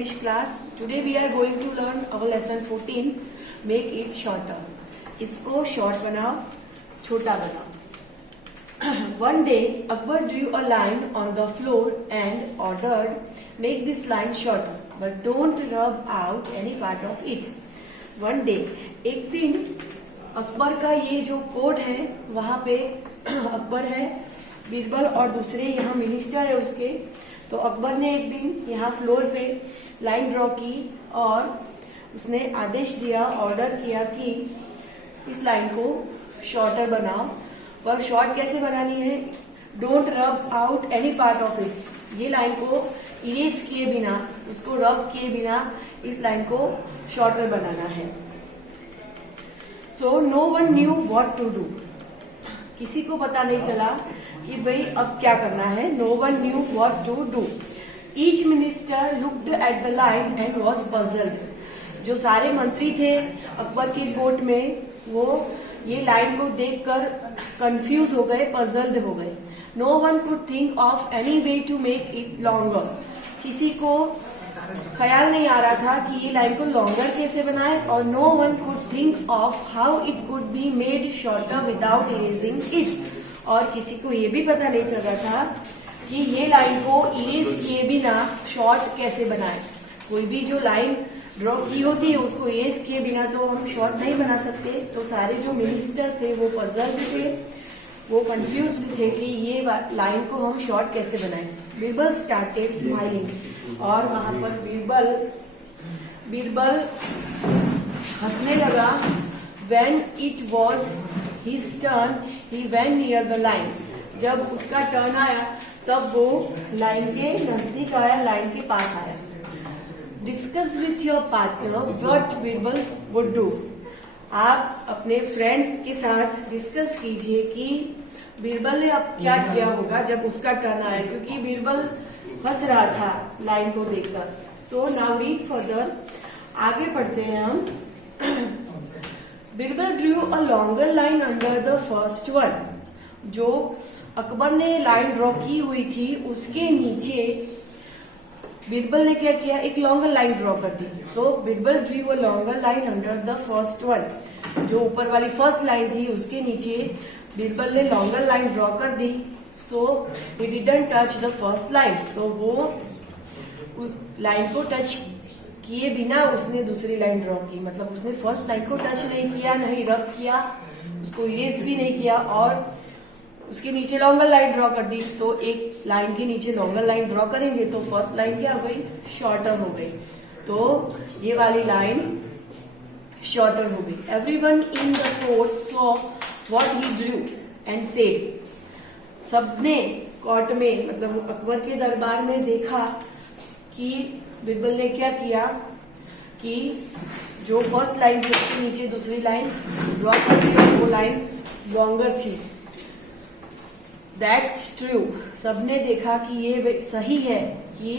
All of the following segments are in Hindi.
English class. Today we are going to learn our lesson 14. Make it shorter. इसको short बनाओ, छोटा बनाओ. One day Akbar drew a line on the floor and ordered, make this line shorter, but don't rub out any part of it. One day, एक दिन अकबर का ये जो कोर्ट है वहाँ पे अकबर है, बीरबल और दूसरे यहाँ मिनिस्टर है उसके. तो अकबर ने एक दिन यहाँ फ्लोर पे लाइन ड्रॉ की और उसने आदेश दिया, ऑर्डर किया कि इस लाइन को शॉर्टर बनाओ. पर शॉर्ट कैसे बनानी है? डोंट रब out any part of it. ये लाइन को इरेज किए बिना, उसको रब किए बिना इस लाइन को शॉर्टर बनाना है. So no one knew what to do. किसी को पता नहीं चला कि भाई अब क्या करना है. No one knew what to do. Each minister looked at the line and was puzzled. जो सारे मंत्री थे अकबर के कोर्ट में, वो ये लाइन को देखकर कंफ्यूज हो गए, पजल्ड हो गए. No one could think of any way to make it longer. किसी को ख्याल नहीं आ रहा था कि ये लाइन को लॉन्गर कैसे बनाए. और no one could think of how it could be made shorter without erasing it. और किसी को ये भी पता नहीं चल रहा था कि ये लाइन को इरेज किए बिना शॉर्ट कैसे बनाए. कोई भी जो लाइन ड्रॉ की होती है उसको इरेज किए बिना तो हम शॉर्ट नहीं बना सकते. तो सारे जो मिनिस्टर थे वो पजल्ड थे, वो कंफ्यूज थे कि ये लाइन को हम शॉर्ट कैसे बनाएं. Birbal started smiling. और वहां पर बीरबल हंसने लगा. When it was his turn he went near the line. जब उसका टर्न आया तब वो लाइन के नजदीक आया, लाइन के पास आया. Discuss with your partner what Birbal would do. आप अपने फ्रेंड के साथ डिस्कस कीजिए कि बीरबल ने अब क्या किया होगा जब उसका टर्न आया, क्योंकि बीरबल हंस रहा था लाइन को देखकर. So now read further. आगे पढ़ते हैं हम. Birbal drew a longer line under the first one. जो अकबर ने लाइन ड्रॉ की हुई थी उसके नीचे बीरबल ने क्या किया, एक लॉन्गर लाइन ड्रॉ कर दी. तो Birbal drew a longer line under the first one. जो ऊपर वाली फर्स्ट लाइन थी उसके नीचे बीरबल ने लॉन्गर लाइन ड्रॉ कर दी. So he didn't touch the first line. तो वो उस लाइन को टच किए बिना उसने दूसरी लाइन ड्रॉ की. मतलब उसने फर्स्ट लाइन को टच नहीं किया, नहीं रब किया, उसको इरेज भी नहीं किया और उसके नीचे लॉन्गर लाइन ड्रॉ कर दी. तो एक लाइन के नीचे लॉन्गर लाइन ड्रॉ करेंगे तो फर्स्ट लाइन क्या हो गई, शॉर्टर हो गई. तो ये वाली लाइन शॉर्टर हो गई. Everyone in the court saw what he Drew and said. सबने कोर्ट में, मतलब अकबर के दरबार में देखा कि बीरबल ने क्या किया कि जो फर्स्ट लाइन थी उसके नीचे दूसरी लाइन ड्रॉ कर दी और वो लाइन लॉन्गर थी. That's true. सबने देखा कि ये सही है कि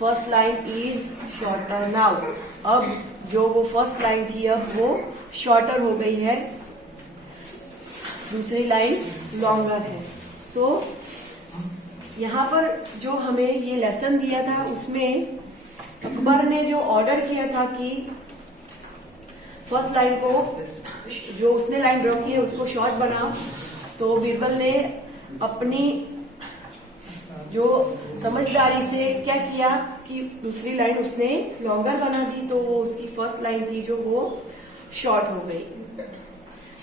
first line is shorter now. अब जो वो फर्स्ट लाइन थी अब वो शॉर्टर हो गई है, दूसरी लाइन लॉन्गर है. सो यहाँ पर जो हमें ये लेसन दिया था उसमें अकबर ने जो ऑर्डर किया था कि फर्स्ट लाइन को, जो उसने लाइन ड्रॉ की है उसको शॉर्ट बनाओ. तो बीरबल ने अपनी जो समझदारी से क्या किया कि दूसरी लाइन उसने लॉन्गर बना दी. तो वो उसकी फर्स्ट लाइन थी जो वो शॉर्ट हो गई.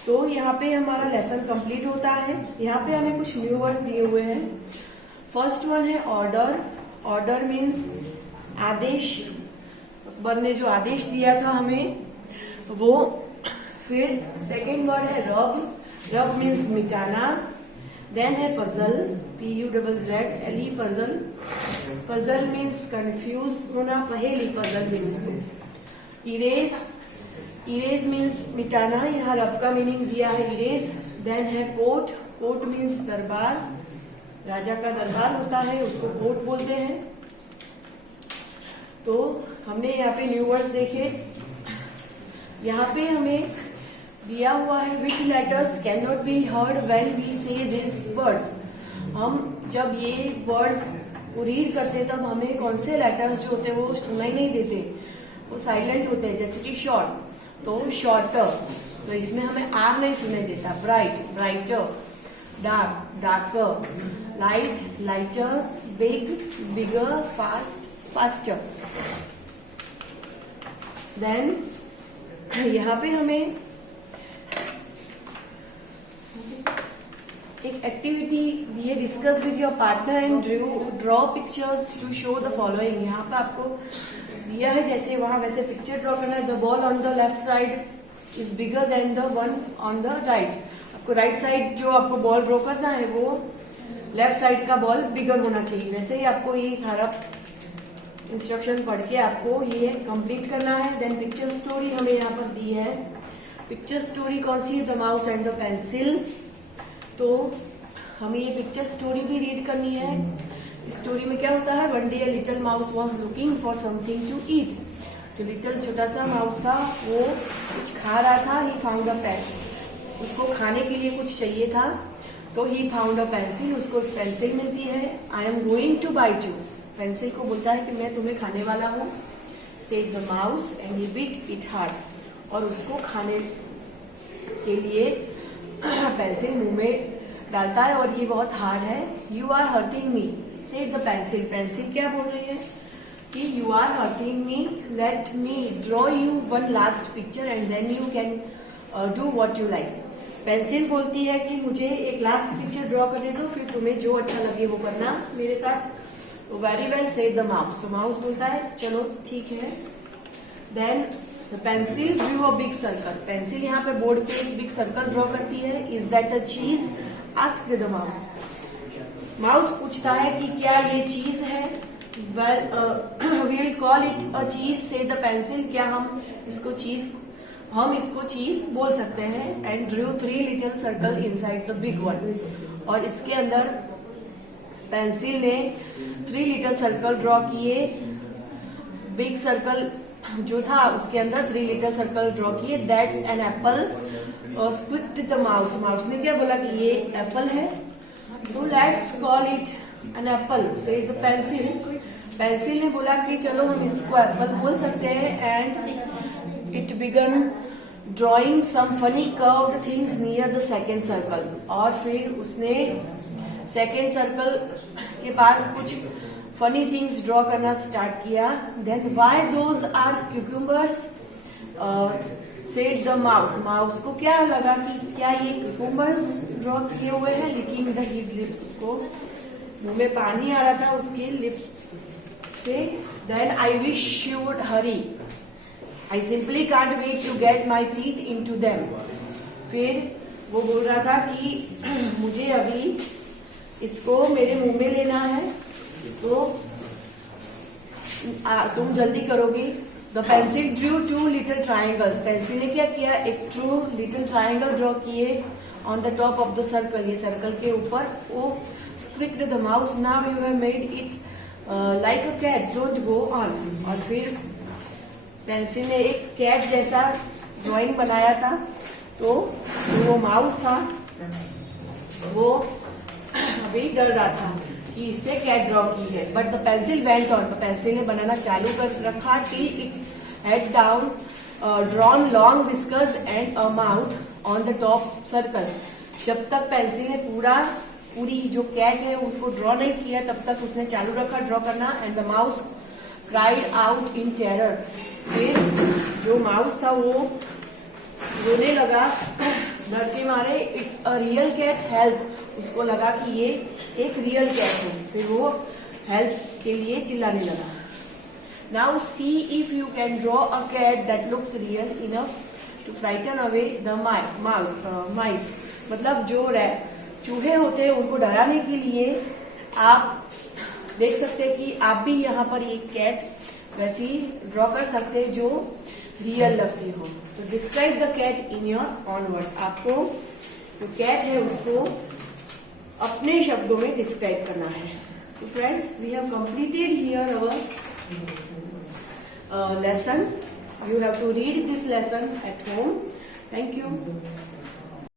तो यहाँ पे हमारा लेसन कंप्लीट होता है. यहाँ पे हमें कुछ न्यू वर्ड्स दिए हुए हैं. फर्स्ट वन है ऑर्डर. ऑर्डर मीन्स आदेश. अकबर ने जो आदेश दिया था हमें वो. फिर सेकेंड वर्ड है रब. रब मीन्स मिटाना. देन है puzzle, PUZZLE puzzle. Puzzle means confuse होना, पहेली. Puzzle means erase. Erase means मिटाना. यहाँ रब का मीनिंग दिया है इरेज. देन है कोर्ट. कोर्ट मीन्स दरबार. राजा का दरबार होता है उसको कोर्ट बोलते हैं. तो हमने यहाँ पे न्यू वर्ड्स देखे. यहाँ पे हमें दिया हुआ है which letters can not be heard when we say this words. हम जब ये वर्ड्स वो रीड करते हैं तब हमें कौन से लेटर्स जो होते हैं वो सुनाई नहीं देते, वो साइलेंट होते हैं, जैसे कि शॉर्ट तो शॉर्टर, तो इसमें हमें आर नहीं सुनाई देता। Bright brighter, dark darker, light lighter, big bigger, fast faster. Then यहाँ पे हमें एक एक्टिविटी दी है, discuss with your partner and draw pictures to show the following. यहाँ पे आपको दिया है जैसे वहां वैसे पिक्चर ड्रॉ करना है। The ball on the left side is bigger than the one on the right. आपको राइट साइड जो आपको बॉल ड्रॉ करना है वो लेफ्ट साइड का बॉल बिगर होना चाहिए। वैसे ही आपको ये सारा इंस्ट्रक्शन पढ़ के आपको ये कंप्लीट करना है। देन पिक्चर स्टोरी हमें यहाँ पर दी है। पिक्चर स्टोरी कौन सी है? The mouse and the pencil. तो हमें ये पिक्चर स्टोरी भी रीड करनी है। स्टोरी में क्या होता है? One day a little mouse was looking for something to eat. जो लिटिल छोटा सा माउस था वो कुछ खा रहा था। ही फाउंड अ पेन, उसको खाने के लिए कुछ चाहिए था, तो ही फाउंड अ पेंसिल, उसको पेंसिल मिलती है। I am going to bite you, pencil को बोलता है कि मैं तुम्हें खाने वाला हूँ। Said the mouse and he bit it hard, और उसको खाने के लिए पेंसिल मुंह में डालता है और ये बहुत हार्ड है। You are hurting me, said the pencil, pencil क्या बोल रही है कि you are hurting me, let me draw you one last picture and then you can do what you like. Pencil बोलती है कि मुझे एक लास्ट पिक्चर ड्रॉ करने दो, फिर तुम्हें जो अच्छा लगे वो करना मेरे साथ। Very well said the mouse, तो माउस बोलता है चलो ठीक है। Then the pencil drew a big circle, pencil यहाँ पे बोर्ड पे एक बिग सर्कल ड्रॉ करती है। इज दैट अ चीज? आस्क्ड द माउस, माउस पूछता है कि क्या ये चीज है? Well we will call it a cheese, said the pencil, क्या हम इसको चीज बोल सकते हैं। And drew 3 little circle inside the big one, और इसके अंदर पेंसिल ने 3 लिटिल सर्कल ड्रॉ किए। बिग सर्कल जो था उसके अंदर 3 लिटिल सर्कल ड्रॉ किए। That's an apple, squeaked the mouse, mouse ने क्या बोला कि ये एप्पल है। तो let's call it an apple, said the pencil, pencil ने बोला कि चलो हम इसको एप्पल बोल सकते हैं। And it began drawing some funny curved things near the second circle, और फिर उसने सेकेंड सर्कल के पास कुछ फनी थिंग्स ड्रॉ करना स्टार्ट किया। Then why those are cucumbers, said the mouse, mouse को क्या लगा कि क्या ये क्यूक्यूम्बर्स ड्रॉ किए हुए हैं। लिकिंग द हिज लिप्स, उसको मुंह में पानी आ रहा था उसके लिप्स पे। Then I wish you would hurry, I simply can't wait to get my teeth into them. फिर वो बोल रहा था कि मुझे अभी इसको मेरे मुंह में लेना है, तो तुम जल्दी करोगी। The pencil drew 2 little triangles, pencil ने क्या किया? एक 2 लिटिल ट्राइंगल ड्रॉ किए on the top of the circle, ये सर्कल के ऊपर। वो squeaked the mouse, now you have made it like a cat, don't go on. और फिर पेंसिल ने एक कैट जैसा ड्राइंग बनाया था, तो वो माउस था वो अभी डर रहा था कि इससे कैट ड्रॉ की है। But the pencil went on, तो पेंसिल ने बनाना चालू कर रखा। Till it head down drawn long whiskers and a mouth on the top circle, जब तक पेंसिल ने पूरी जो कैट है उसको ड्रॉ नहीं किया तब तक उसने चालू रखा ड्रॉ करना। And the mouse cried out in terror, फिर जो माउस था वो रोने लगा डर के मारे। It's a real cat, help, उसको लगा कि ये एक रियल कैट है, फिर वो हेल्प के लिए चिल्लाने लगा। Now see if you can draw a cat that looks real enough to frighten away the mice, मतलब जो चूहे होते हैं उनको डराने के लिए आप देख सकते हैं कि आप भी यहाँ पर ये कैट वैसी ड्रॉ कर सकते हैं जो रियल लगती हो। तो describe the cat in your own words, आपको जो कैट है उसको अपने शब्दों में डिस्क्राइब करना है। So friends, we have completed here our lesson. You have to read this lesson at home. Thank you.